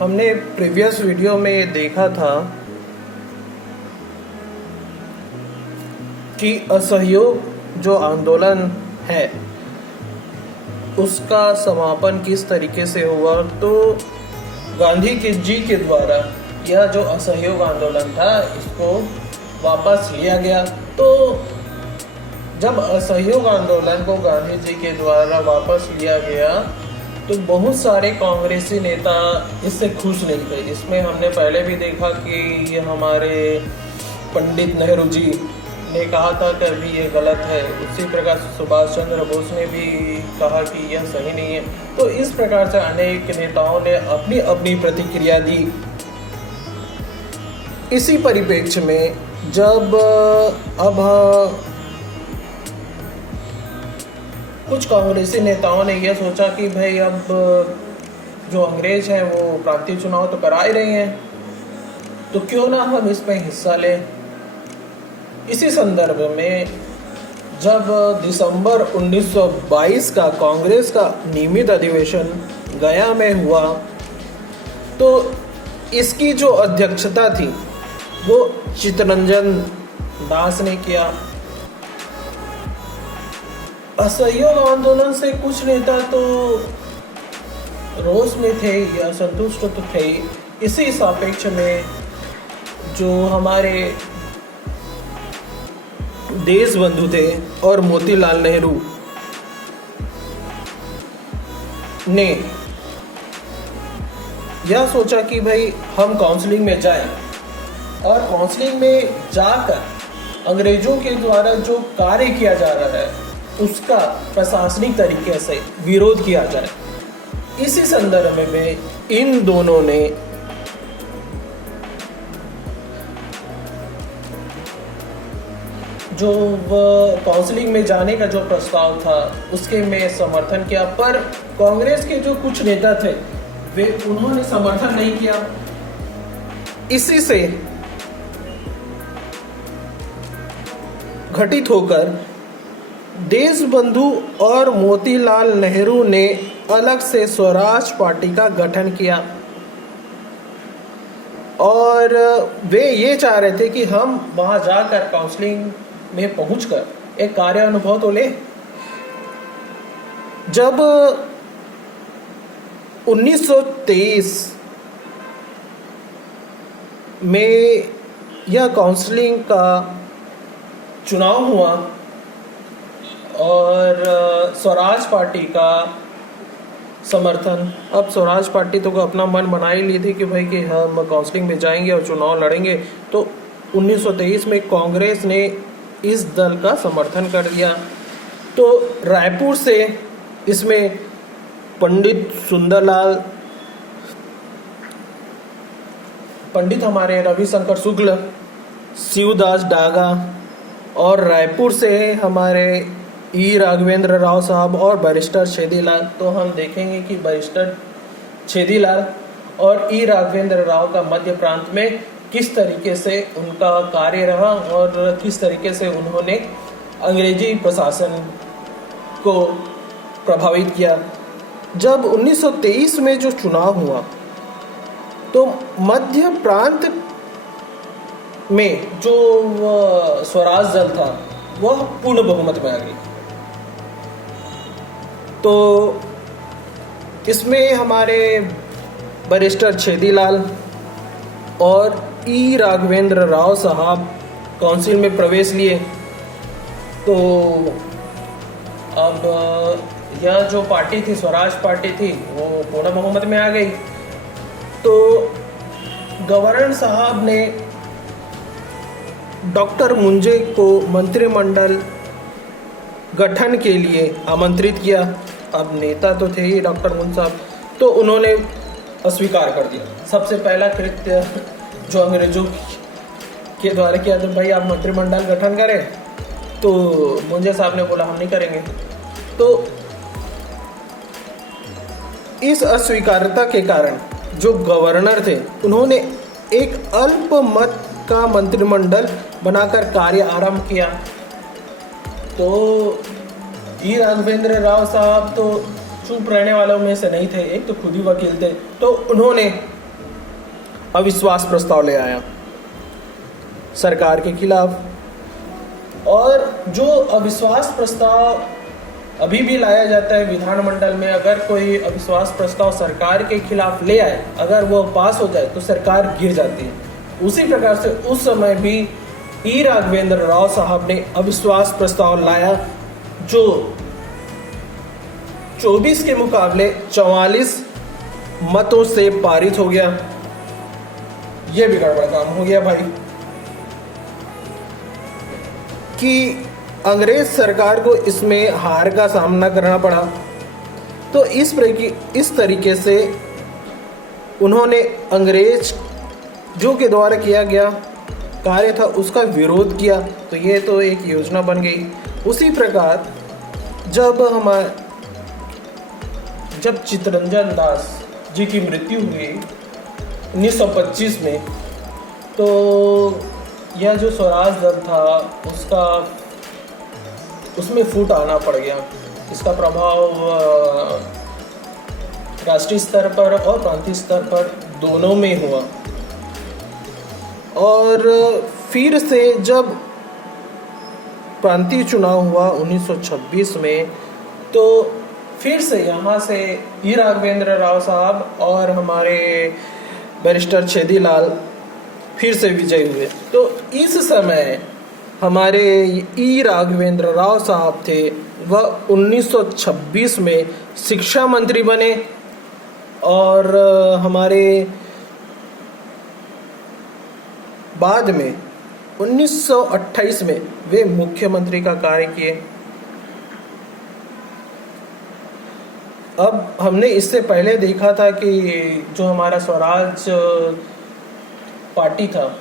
हमने previous video में देखा था कि असहयोग जो आंदोलन है उसका समापन किस तरीके से हुआ। तो गांधी जी के द्वारा यह जो असहयोग आंदोलन था इसको वापस लिया गया। तो जब असहयोग आंदोलन को गांधी जी के द्वारा वापस लिया गया तो बहुत सारे कांग्रेसी नेता इससे खुश नहीं थे। इसमें हमने पहले भी देखा कि ये हमारे पंडित नेहरू जी ने कहा था कि अभी ये गलत है। उसी प्रकार से सुभाष चंद्र बोस ने भी कहा कि यह सही नहीं है। तो इस प्रकार से अनेक नेताओं ने अपनी अपनी प्रतिक्रिया दी। इसी परिप्रेक्ष्य में जब अब कुछ कांग्रेसी नेताओं ने यह सोचा कि भाई अब जो अंग्रेज हैं वो प्रांतीय चुनाव तो करा ही रहे हैं, तो क्यों ना हम इसमें हिस्सा लें। इसी संदर्भ में जब दिसंबर 1922 का कांग्रेस का नियमित अधिवेशन गया में हुआ तो इसकी जो अध्यक्षता थी वो चित्तरंजन दास ने किया। असहयोग आंदोलन से कुछ नेता तो रोष में थे या संतुष्ट तो थे। इसी सापेक्ष में जो हमारे देश बंधु थे और मोतीलाल नेहरू ने यह सोचा कि भाई हम काउंसलिंग में जाएं और काउंसलिंग में जाकर अंग्रेजों के द्वारा जो कार्य किया जा रहा है उसका प्रशासनिक तरीके से विरोध किया जाए। इसी संदर्भ में इन दोनों ने जो काउंसलिंग में जाने का जो प्रस्ताव था उसके में समर्थन किया, पर कांग्रेस के जो कुछ नेता थे वे उन्होंने समर्थन नहीं किया। इसी से घटित होकर देश बंधु और मोतीलाल नेहरू ने अलग से स्वराज पार्टी का गठन किया और वे ये चाह रहे थे कि हम वहां जाकर काउंसलिंग में पहुंचकर एक कार्य अनुभव तो ले। जब 1923 में यह काउंसलिंग का चुनाव हुआ और स्वराज पार्टी का समर्थन, अब स्वराज पार्टी तो अपना मन बना ही ली थी कि भाई कि हम काउंसलिंग में जाएंगे और चुनाव लड़ेंगे। तो 1923 में कांग्रेस ने इस दल का समर्थन कर दिया। तो रायपुर से इसमें पंडित सुंदरलाल, पंडित हमारे रविशंकर शुक्ल, शिवदास डागा और रायपुर से हमारे ई राघवेंद्र राव साहब और बैरिस्टर छेदीलाल। तो हम देखेंगे कि बैरिस्टर छेदीलाल और ई राघवेंद्र राव का मध्य प्रांत में किस तरीके से उनका कार्य रहा और किस तरीके से उन्होंने अंग्रेजी प्रशासन को प्रभावित किया। जब 1923 में जो चुनाव हुआ तो मध्य प्रांत में जो स्वराज दल था वह पूर्ण बहुमत में आ गई। तो इसमें हमारे बैरिस्टर छेदीलाल और ई राघवेंद्र राव साहब काउंसिल में प्रवेश लिए। तो अब यह जो पार्टी थी स्वराज पार्टी थी वो पूर्ण बहुमत में आ गई। तो गवर्नर साहब ने डॉक्टर मुंजे को मंत्रिमंडल गठन के लिए आमंत्रित किया। अब नेता तो थे ही डॉक्टर मुंजे साहब, तो उन्होंने अस्वीकार कर दिया। सबसे पहला कृत्य जो अंग्रेजों के द्वारा किया तो भाई आप मंत्रिमंडल गठन करें, तो मुंजे साहब ने बोला हम नहीं करेंगे। तो इस अस्वीकारता के कारण जो गवर्नर थे उन्होंने एक अल्प मत का मंत्रिमंडल बनाकर कार्य आरंभ किया। तो ई राघवेंद्र राव साहब तो चुप रहने वालों में से नहीं थे, एक तो खुद ही वकील थे। तो उन्होंने अविश्वास प्रस्ताव ले आया सरकार के खिलाफ। और जो अविश्वास प्रस्ताव अभी भी लाया जाता है विधानमंडल में, अगर कोई अविश्वास प्रस्ताव सरकार के खिलाफ ले आए, अगर वो पास हो जाए तो सरकार गिर जाती है। उसी प्रकार से उस समय भी ई राघवेंद्र राव साहब ने अविश्वास प्रस्ताव लाया, जो 24 के मुकाबले 44 मतों से पारित हो गया। यह भी गड़बड़ काम हो गया भाई, कि अंग्रेज सरकार को इसमें हार का सामना करना पड़ा। तो इस तरीके से उन्होंने अंग्रेज जो के द्वारा किया गया कार्य था उसका विरोध किया। तो ये तो एक योजना बन गई। उसी प्रकार जब चित्तरंजन दास जी की मृत्यु हुई 1925 में, तो यह जो स्वराज दल था उसमें फूट आना पड़ गया। इसका प्रभाव राष्ट्रीय स्तर पर और प्रांतीय स्तर पर दोनों में हुआ। और फिर से जब प्रांतीय चुनाव हुआ 1926 में, तो फिर से यहाँ से ई राघवेंद्र राव साहब और हमारे बैरिस्टर छेदीलाल फिर से विजयी हुए। तो इस समय हमारे ई राघवेंद्र राव साहब थे, वह 1926 में शिक्षा मंत्री बने और हमारे बाद में 1928 में वे मुख्यमंत्री का कार्य किए। अब हमने इससे पहले देखा था कि जो हमारा स्वराज पार्टी था,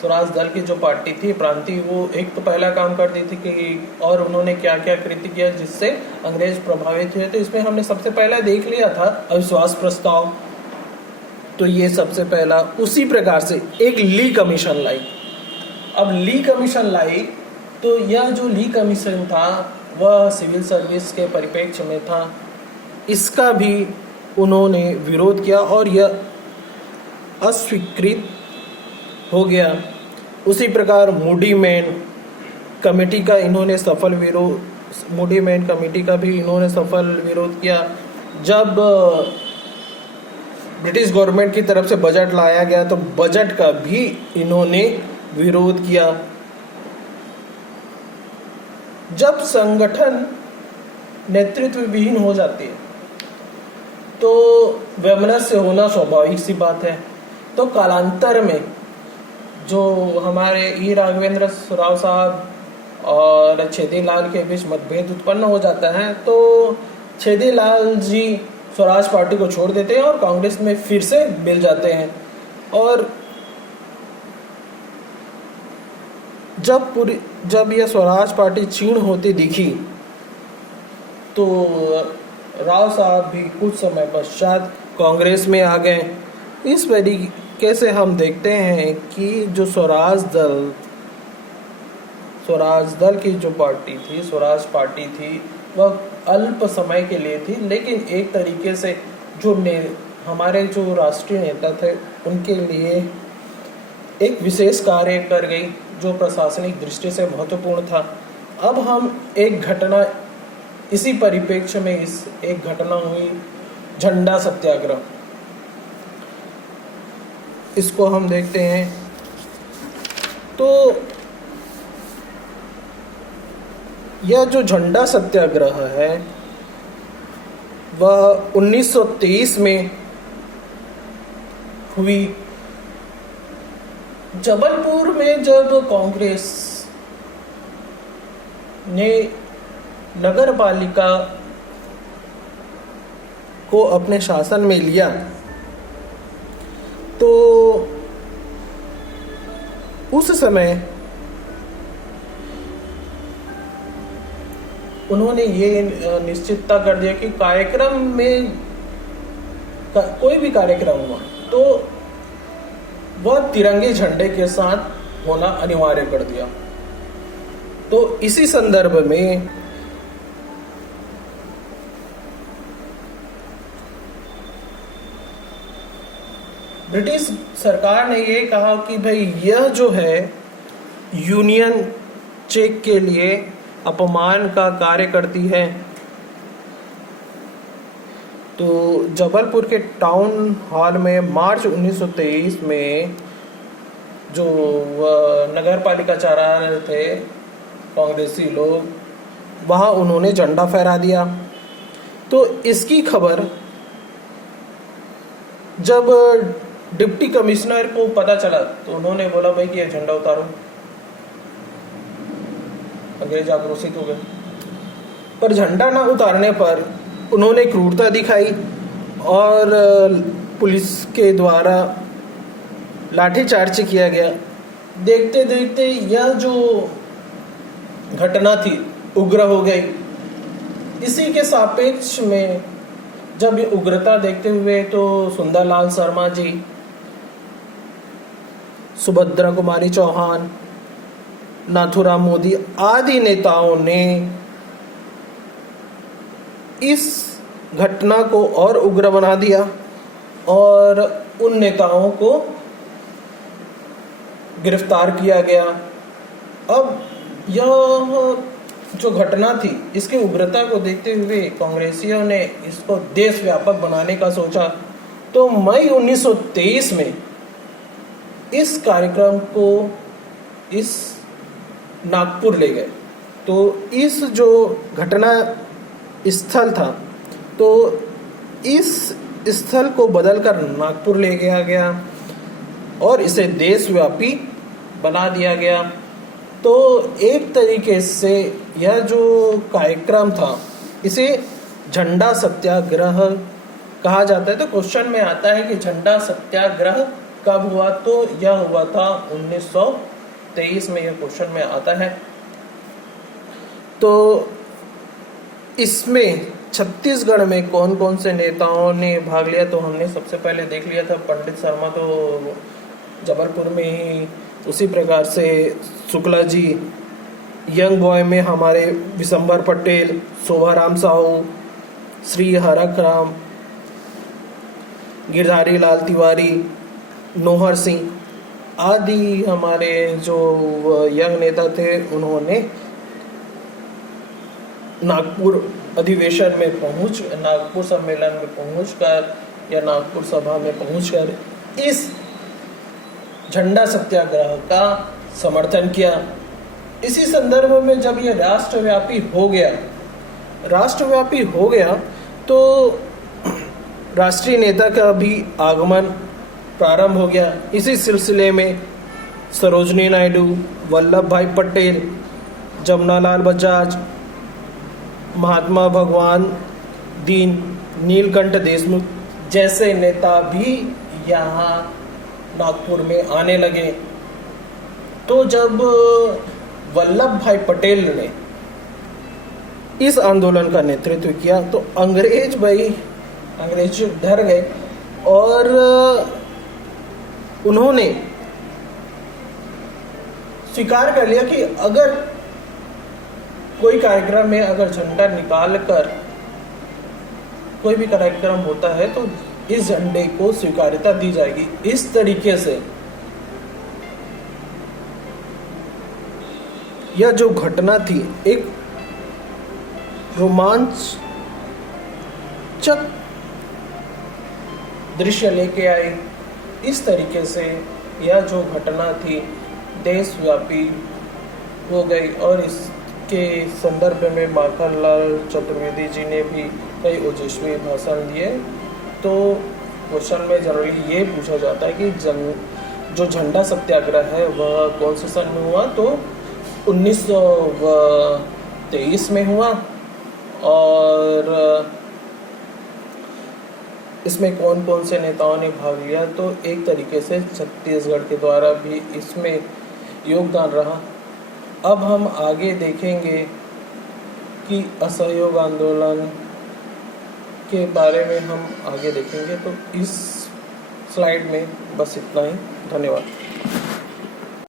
स्वराज दल की जो पार्टी थी प्रांतीय, वो एक तो पहला काम कर दी थी कि और उन्होंने क्या क्या कृत्य किया जिससे अंग्रेज प्रभावित हुए। तो इसमें हमने सबसे पहला देख लिया था अविश्वास प्रस्ताव। तो ये सबसे पहला, उसी प्रकार से एक ली कमीशन लाई। अब ली कमीशन लाई तो यह जो ली कमीशन था वह सिविल सर्विस के परिप्रेक्ष्य में था। इसका भी उन्होंने विरोध किया और यह अस्वीकृत हो गया। उसी प्रकार मूडी मैन कमेटी का इन्होंने सफल विरोध किया। जब ब्रिटिश गवर्नमेंट की तरफ से बजट लाया गया तो बजट का भी इन्होंने विरोध किया। जब संगठन नेतृत्व विहीन हो जाती है तो वैमनस्य होना स्वाभाविक सी बात है। तो कालांतर में जो हमारे ई राघवेंद्र राव साहब और छेदीलाल के बीच मतभेद उत्पन्न हो जाता है, तो छेदीलाल जी स्वराज पार्टी को छोड़ देते हैं और कांग्रेस में फिर से मिल जाते हैं। और जब यह स्वराज पार्टी क्षीण होती दिखी तो राव साहब भी कुछ समय पश्चात कांग्रेस में आ गए। इस तरीके से हम देखते हैं कि जो स्वराज दल की जो पार्टी थी, स्वराज पार्टी थी, वह अल्प समय के लिए थी, लेकिन एक तरीके से हमारे जो राष्ट्रीय नेता थे उनके लिए एक विशेष कार्य कर गई जो प्रशासनिक दृष्टि से महत्वपूर्ण था। अब हम एक घटना, इसी परिप्रेक्ष्य में एक घटना हुई झंडा सत्याग्रह, इसको हम देखते हैं। तो यह जो झंडा सत्याग्रह है वह 1923 में हुई। जबलपुर में जब कांग्रेस ने नगर पालिका को अपने शासन में लिया तो उस समय उन्होंने ये निश्चितता कर दिया कि कार्यक्रम में कोई भी कार्यक्रम हुआ तो वह तिरंगे झंडे के साथ होना अनिवार्य कर दिया। तो इसी संदर्भ में ब्रिटिश सरकार ने ये कहा कि भाई यह जो है यूनियन चेक के लिए अपमान का कार्य करती है। तो जबलपुर के टाउन हॉल में मार्च 1923 में जो नगर पालिका चला रहे थे कांग्रेसी लोग, वहाँ उन्होंने झंडा फहरा दिया। तो इसकी खबर जब डिप्टी कमिश्नर को पता चला तो उन्होंने बोला भाई कि ये झंडा उतारो। अंग्रेज आक्रोशित हो गए, पर झंडा ना उतारने पर उन्होंने क्रूरता दिखाई और पुलिस के द्वारा लाठीचार्ज किया गया। देखते देखते यह जो घटना थी उग्र हो गई। इसी के सापेक्ष में जब ये उग्रता देखते हुए तो सुंदरलाल शर्मा जी, सुभद्रा कुमारी चौहान, नाथुराम मोदी आदि नेताओं ने इस घटना को और उग्र बना दिया और उन नेताओं को गिरफ्तार किया गया। अब यह जो घटना थी इसकी उग्रता को देखते हुए कांग्रेसियों ने इसको देश व्यापक बनाने का सोचा। तो मई 1923 में इस कार्यक्रम को इस नागपुर ले गए। तो इस जो घटना स्थल था तो इस स्थल को बदलकर नागपुर ले गया गया और इसे देशव्यापी बना दिया गया। तो एक तरीके से यह जो कार्यक्रम था इसे झंडा सत्याग्रह कहा जाता है। तो क्वेश्चन में आता है कि झंडा सत्याग्रह कब हुआ, तो यह हुआ था 1923 में, यह क्वेश्चन में आता है। तो इसमें छत्तीसगढ़ में कौन कौन से नेताओं ने भाग लिया, तो हमने सबसे पहले देख लिया था पंडित शर्मा तो जबलपुर में ही, उसी प्रकार से शुक्ला जी, यंग बॉय में हमारे विशंबर पटेल, शोभाराम साहू, श्री हरक राम, गिरधारी लाल तिवारी, नोहर सिंह आदि हमारे जो यंग नेता थे, उन्होंने नागपुर अधिवेशन में नागपुर सम्मेलन में पहुंचकर या नागपुर सभा में पहुंचकर इस झंडा सत्याग्रह का समर्थन किया। इसी संदर्भ में जब ये राष्ट्रव्यापी हो गया तो राष्ट्रीय नेता का भी आगमन प्रारंभ हो गया। इसी सिलसिले में सरोजनी नायडू, वल्लभ भाई पटेल, जमनालाल बजाज, महात्मा भगवान दीन, नीलकंठ देशमुख जैसे नेता भी यहाँ नागपुर में आने लगे। तो जब वल्लभ भाई पटेल ने इस आंदोलन का नेतृत्व किया तो अंग्रेज डर गए और उन्होंने स्वीकार कर लिया कि अगर कोई कार्यक्रम में अगर झंडा निकाल कर कोई भी कार्यक्रम होता है तो इस झंडे को स्वीकार्यता दी जाएगी। इस तरीके से यह जो घटना थी एक रोमांचक दृश्य लेके आई। इस तरीके से यह जो घटना थी देशव्यापी हो गई और इसके संदर्भ में माखनलाल चतुर्वेदी जी ने भी कई ओजस्वी भाषण दिए। तो क्वेश्चन में जनरली ये पूछा जाता है कि जो झंडा सत्याग्रह है वह कौन से सन में हुआ, तो 1923 में हुआ। और इसमें कौन कौन से नेताओं ने भाग लिया, तो एक तरीके से छत्तीसगढ़ के द्वारा भी इसमें योगदान रहा। अब हम आगे देखेंगे कि असहयोग आंदोलन के बारे में हम आगे देखेंगे। तो इस स्लाइड में बस इतना ही। धन्यवाद।